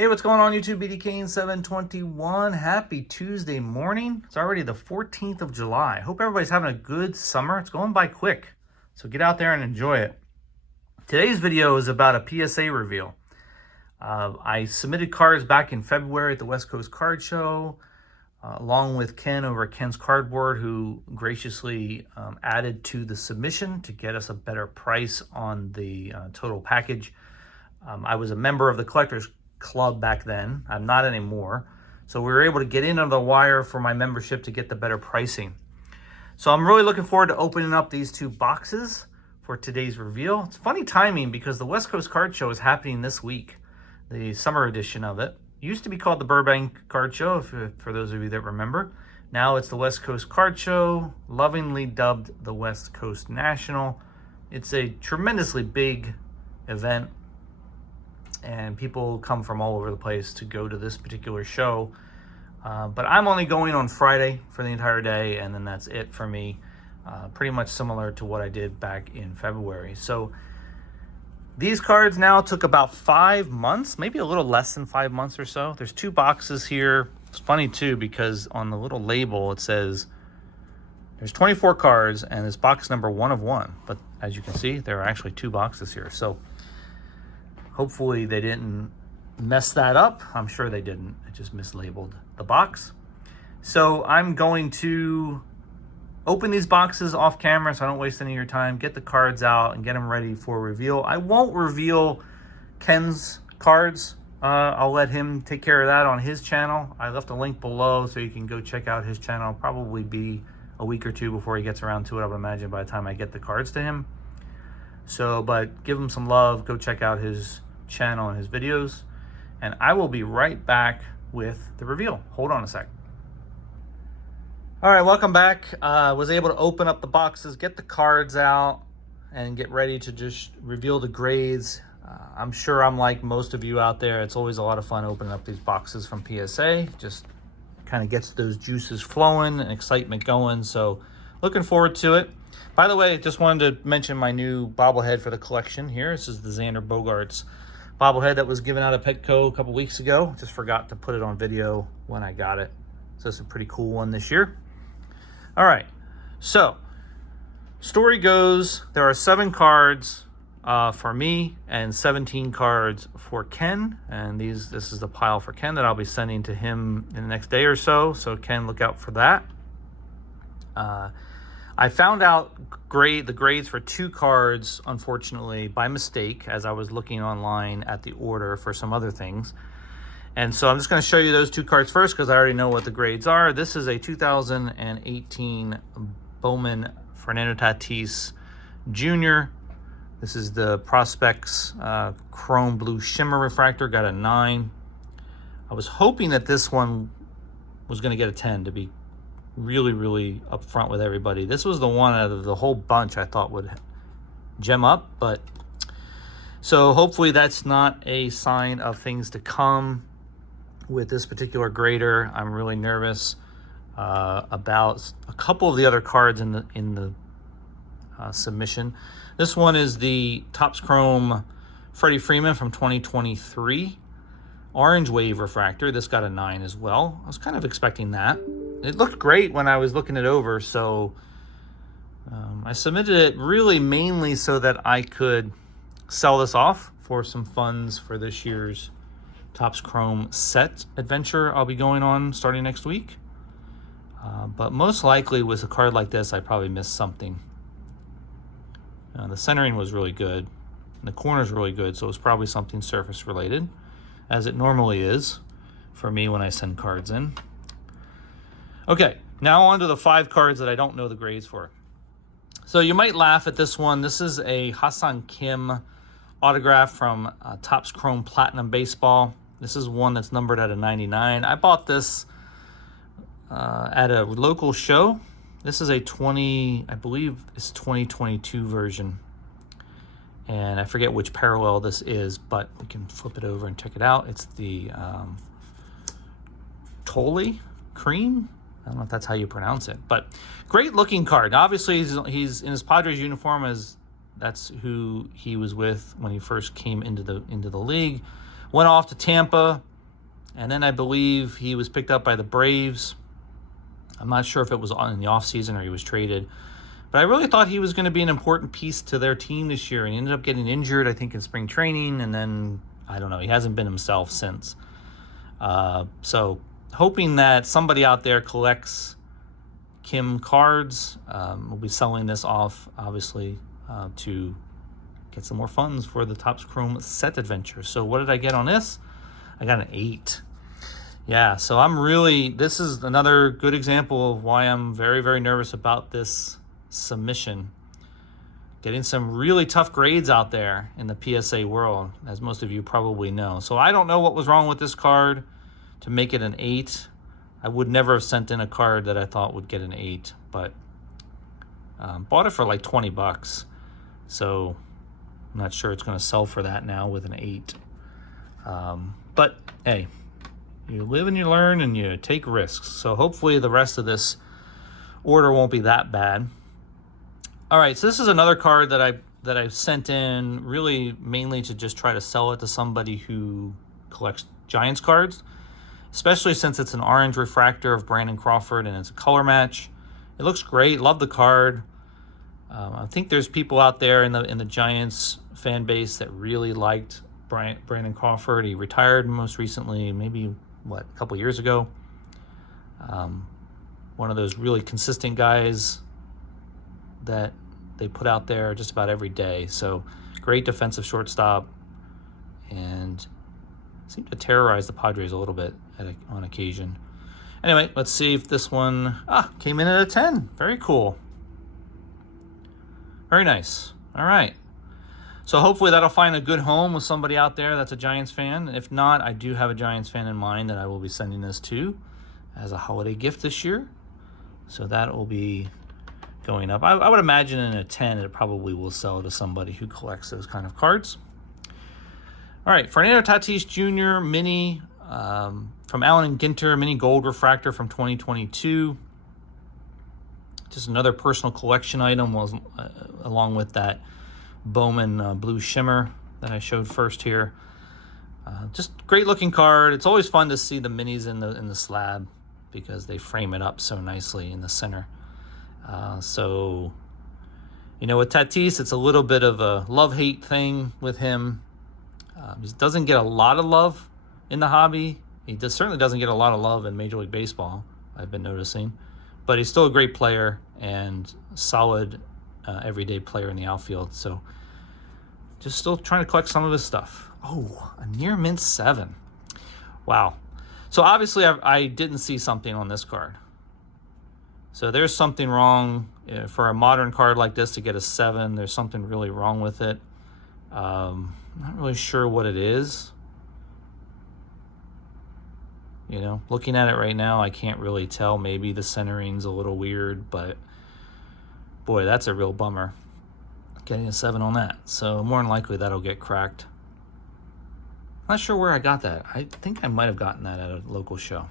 Hey, what's going on YouTube? BD Kane 721. Happy Tuesday morning. It's already the 14th of July. Hope everybody's having a good summer. It's going by quick, so get out there and enjoy it. Today's video is about a PSA reveal. I submitted cards back in February at the West Coast Card Show, along with Ken over at Ken's Cardboard, who graciously added to the submission to get us a better price on the total package. I was a member of the Collectors Club back then. I'm not anymore. So we were able to get in under the wire for my membership to get the better pricing. So I'm really looking forward to opening up these two boxes for today's reveal. It's funny timing because the West Coast Card Show is happening this week, the summer edition of it. It used to be called the Burbank Card Show, for those of you that remember. Now it's the West Coast Card Show, lovingly dubbed the West Coast National. It's a tremendously big event, and people come from all over the place to go to this particular show. But I'm only going on Friday for the entire day, and then that's it for me. Pretty much similar to what I did back in February. So these cards now took about 5 months, maybe a little less than 5 months or so. There's two boxes here. It's funny too, because on the little label it says there's 24 cards and it's box number 1 of 1. But as you can see, there are actually two boxes here. So hopefully they didn't mess that up. I'm sure they didn't. It just mislabeled the box. So I'm going to open these boxes off camera so I don't waste any of your time, get the cards out and get them ready for reveal. I won't reveal Ken's cards. I'll let him take care of that on his channel. I left a link below so you can go check out his channel. It'll probably be a week or two before he gets around to it, I would imagine, by the time I get the cards to him. So, but give him some love. Go check out his channel and his videos. And I will be right back with the reveal. Hold on a sec. All right, welcome back. Was able to open up the boxes, get the cards out, and get ready to just reveal the grades. I'm sure I'm like most of you out there. It's always a lot of fun opening up these boxes from PSA. Just kind of gets those juices flowing and excitement going. So looking forward to it. By the way, just wanted to mention my new bobblehead for the collection here. This is the Xander Bogaerts bobblehead that was given out at Petco a couple weeks ago. Just forgot to put it on video when I got it. So it's a pretty cool one this year. All right, so story goes, there are 7 cards for me and 17 cards for Ken. And this is the pile for Ken that I'll be sending to him in the next day or so. So Ken, look out for that. I found out the grades for 2 cards, unfortunately, by mistake, as I was looking online at the order for some other things. And so I'm just going to show you those 2 cards first because I already know what the grades are. This is a 2018 Bowman Fernando Tatis Jr. This is the Prospects Chrome Blue Shimmer Refractor, got a 9. I was hoping that this one was going to get a 10, to be really upfront with everybody. This was the one out of the whole bunch I thought would gem up, but so hopefully that's not a sign of things to come with this particular grader. I'm really nervous about a couple of the other cards in the submission. This one is the Topps Chrome Freddie Freeman from 2023 Orange Wave Refractor. This got a 9 as well. I was kind of expecting that. It looked great when I was looking it over, so I submitted it really mainly so that I could sell this off for some funds for this year's Topps Chrome set adventure I'll be going on starting next week. But most likely with a card like this, I probably missed something. The centering was really good, and the corners really good, so it was probably something surface related, as it normally is for me when I send cards in. Okay, now on to the 5 cards that I don't know the grades for. So you might laugh at this one. This is a Hassan Kim autograph from Topps Chrome Platinum Baseball. This is one that's numbered at a 99. I bought this at a local show. This is a I believe it's 2022 version. And I forget which parallel this is, but we can flip it over and check it out. It's the Tolle Cream. I don't know if that's how you pronounce it, but great looking card. Obviously, he's in his Padres uniform, as that's who he was with when he first came into the league. Went off to Tampa, And then I believe he was picked up by the Braves. I'm not sure if it was in the offseason or he was traded. But I really thought he was going to be an important piece to their team this year. And he ended up getting injured, I think, in spring training. And then, I don't know, he hasn't been himself since. So hoping that somebody out there collects Kim cards. We'll be selling this off, obviously, to get some more funds for the Topps Chrome set adventure. So what did I get on this? I got an 8. Yeah, so this is another good example of why I'm very, very nervous about this submission. Getting some really tough grades out there in the PSA world, as most of you probably know. So I don't know what was wrong with this card to make it an 8. I would never have sent in a card that I thought would get an 8, but bought it for like $20. So I'm not sure it's going to sell for that now with an 8. But hey, you live and you learn and you take risks. So hopefully the rest of this order won't be that bad. All right, so this is another card that I sent in really mainly to just try to sell it to somebody who collects Giants cards, especially since it's an orange refractor of Brandon Crawford and it's a color match. It looks great. Love the card. I think there's people out there in the Giants fan base that really liked Brandon Crawford. He retired most recently, maybe a couple years ago. One of those really consistent guys that they put out there just about every day. So great defensive shortstop and seemed to terrorize the Padres a little bit on occasion. Anyway, let's see if this one came in at a 10. Very cool. Very nice. All right. So hopefully that'll find a good home with somebody out there that's a Giants fan. If not, I do have a Giants fan in mind that I will be sending this to as a holiday gift this year. So that will be going up. I would imagine in a 10 it probably will sell to somebody who collects those kind of cards. All right, Fernando Tatis Jr. mini from Allen and Ginter, mini gold refractor from 2022. Just another personal collection item was along with that Bowman blue shimmer that I showed first here. Just great looking card. It's always fun to see the minis in the slab because they frame it up so nicely in the center. So, with Tatis, it's a little bit of a love-hate thing with him. He doesn't get a lot of love in the hobby. He certainly doesn't get a lot of love in Major League Baseball, I've been noticing. But he's still a great player and solid everyday player in the outfield. So just still trying to collect some of his stuff. Oh, a near mint 7. Wow. So obviously I didn't see something on this card. So there's something wrong for a modern card like this to get a 7. There's something really wrong with it. Not really sure what it is. Looking at it right now, I can't really tell. Maybe the centering's a little weird, but boy, that's a real bummer. Getting a 7 on that. So more than likely that'll get cracked. Not sure where I got that. I think I might have gotten that at a local show.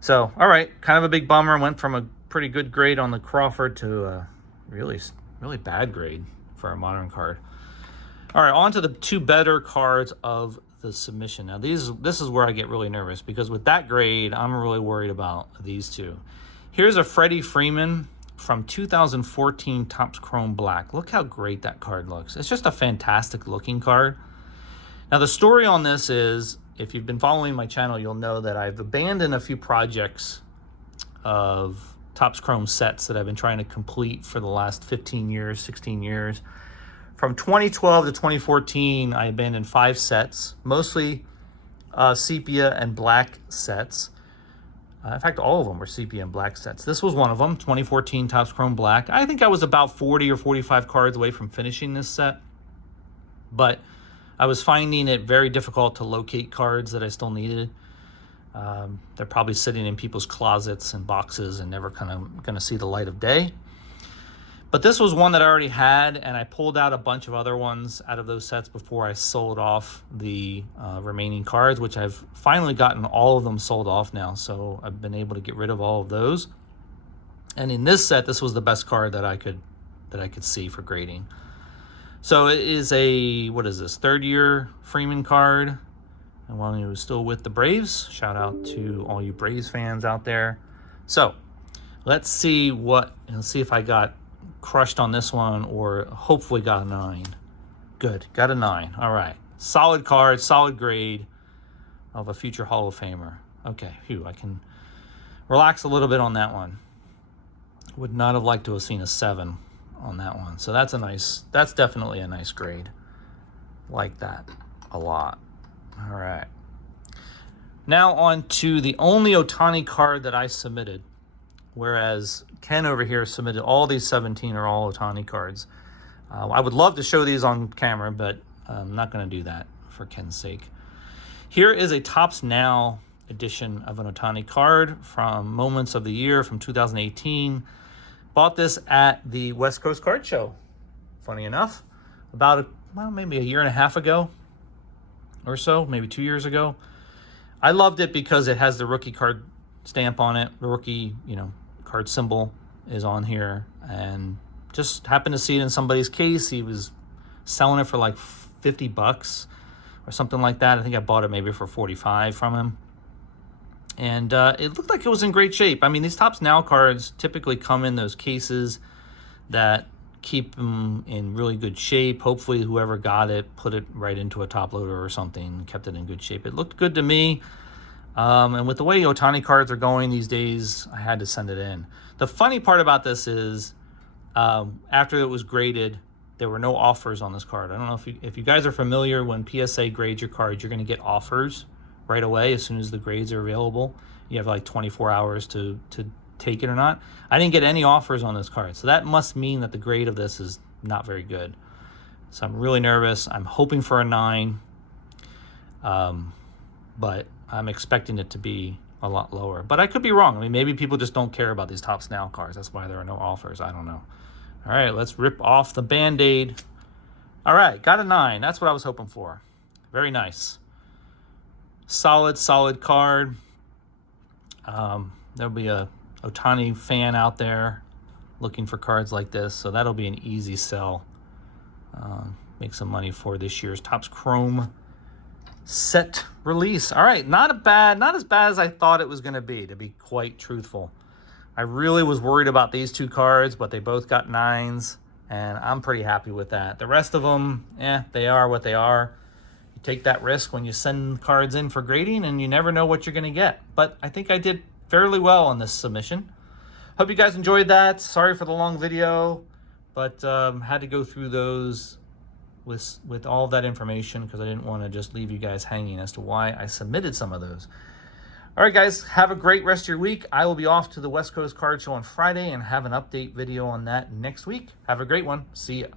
So, all right, kind of a big bummer. Went from a pretty good grade on the Crawford to a really, really bad grade for a modern card. All right, on to the 2 better cards of the submission. Now, this is where I get really nervous because with that grade, I'm really worried about these 2. Here's a Freddie Freeman from 2014 Topps Chrome Black. Look how great that card looks. It's just a fantastic looking card. Now, the story on this is, if you've been following my channel, you'll know that I've abandoned a few projects of Topps Chrome sets that I've been trying to complete for the last 15 years, 16 years. From 2012 to 2014, I abandoned 5 sets, mostly sepia and black sets. In fact, all of them were sepia and black sets. This was one of them, 2014 Topps Chrome Black. I think I was about 40 or 45 cards away from finishing this set. But I was finding it very difficult to locate cards that I still needed. They're probably sitting in people's closets and boxes and never kind of going to see the light of day. But this was one that I already had, and I pulled out a bunch of other ones out of those sets before I sold off the remaining cards, which I've finally gotten all of them sold off now. So I've been able to get rid of all of those. And in this set, this was the best card that I could see for grading. So it is a, what is this, 3rd year Freeman card. And while he was still with the Braves, shout out to all you Braves fans out there. So let's see if I got crushed on this one or hopefully got a 9. Good, got a 9. All right, solid card, solid grade of a future Hall of Famer. Okay, phew, I can relax a little bit on that one. Would not have liked to have seen a 7 on that one. So that's definitely a nice grade. Like that a lot. All right. Now on to the only Ohtani card that I submitted, whereas Ken over here submitted all these 17 are all Ohtani cards. I would love to show these on camera, but I'm not going to do that for Ken's sake. Here is a Topps Now edition of an Ohtani card from Moments of the Year from 2018. Bought this at the West Coast Card Show, funny enough, about maybe a year and a half ago or so, maybe 2 years ago. I loved it because it has the rookie card stamp on it. The rookie, card symbol is on here, and just happened to see it in somebody's case. He was selling it for like $50 or something like that. I think I bought it maybe for $45 from him. And it looked like it was in great shape. I mean, these Topps Now cards typically come in those cases that keep them in really good shape. Hopefully whoever got it put it right into a top loader or something, kept it in good shape. It looked good to me. And with the way Ohtani cards are going these days, I had to send it in. The funny part about this is after it was graded, there were no offers on this card. I don't know if you guys are familiar, when PSA grades your cards, you're going to get offers right away as soon as the grades are available. You have like 24 hours to take it or not. I didn't get any offers on this card, so that must mean that the grade of this is not very good. So I'm really nervous. I'm hoping for a 9, but I'm expecting it to be a lot lower. But I could be wrong. I mean, maybe people just don't care about these Topps Now cards. That's why there are no offers. I don't know. All right, let's rip off the Band-Aid. All right, got a 9. That's what I was hoping for. Very nice. Solid card. There'll be a Ohtani fan out there looking for cards like this, so that'll be an easy sell. Make some money for this year's Topps Chrome set release. All right, not as bad as I thought it was going to be quite truthful. I really was worried about these two cards, but they both got 9s, and I'm pretty happy with that. The rest of them, they are what they are. You take that risk when you send cards in for grading, and you never know what you're going to get. But I think I did fairly well on this submission. Hope you guys enjoyed that. Sorry for the long video, but had to go through those with all of that information because I didn't want to just leave you guys hanging as to why I submitted some of those. All right, guys, have a great rest of your week. I will be off to the West Coast Card Show on Friday and have an update video on that next week. Have a great one. See ya.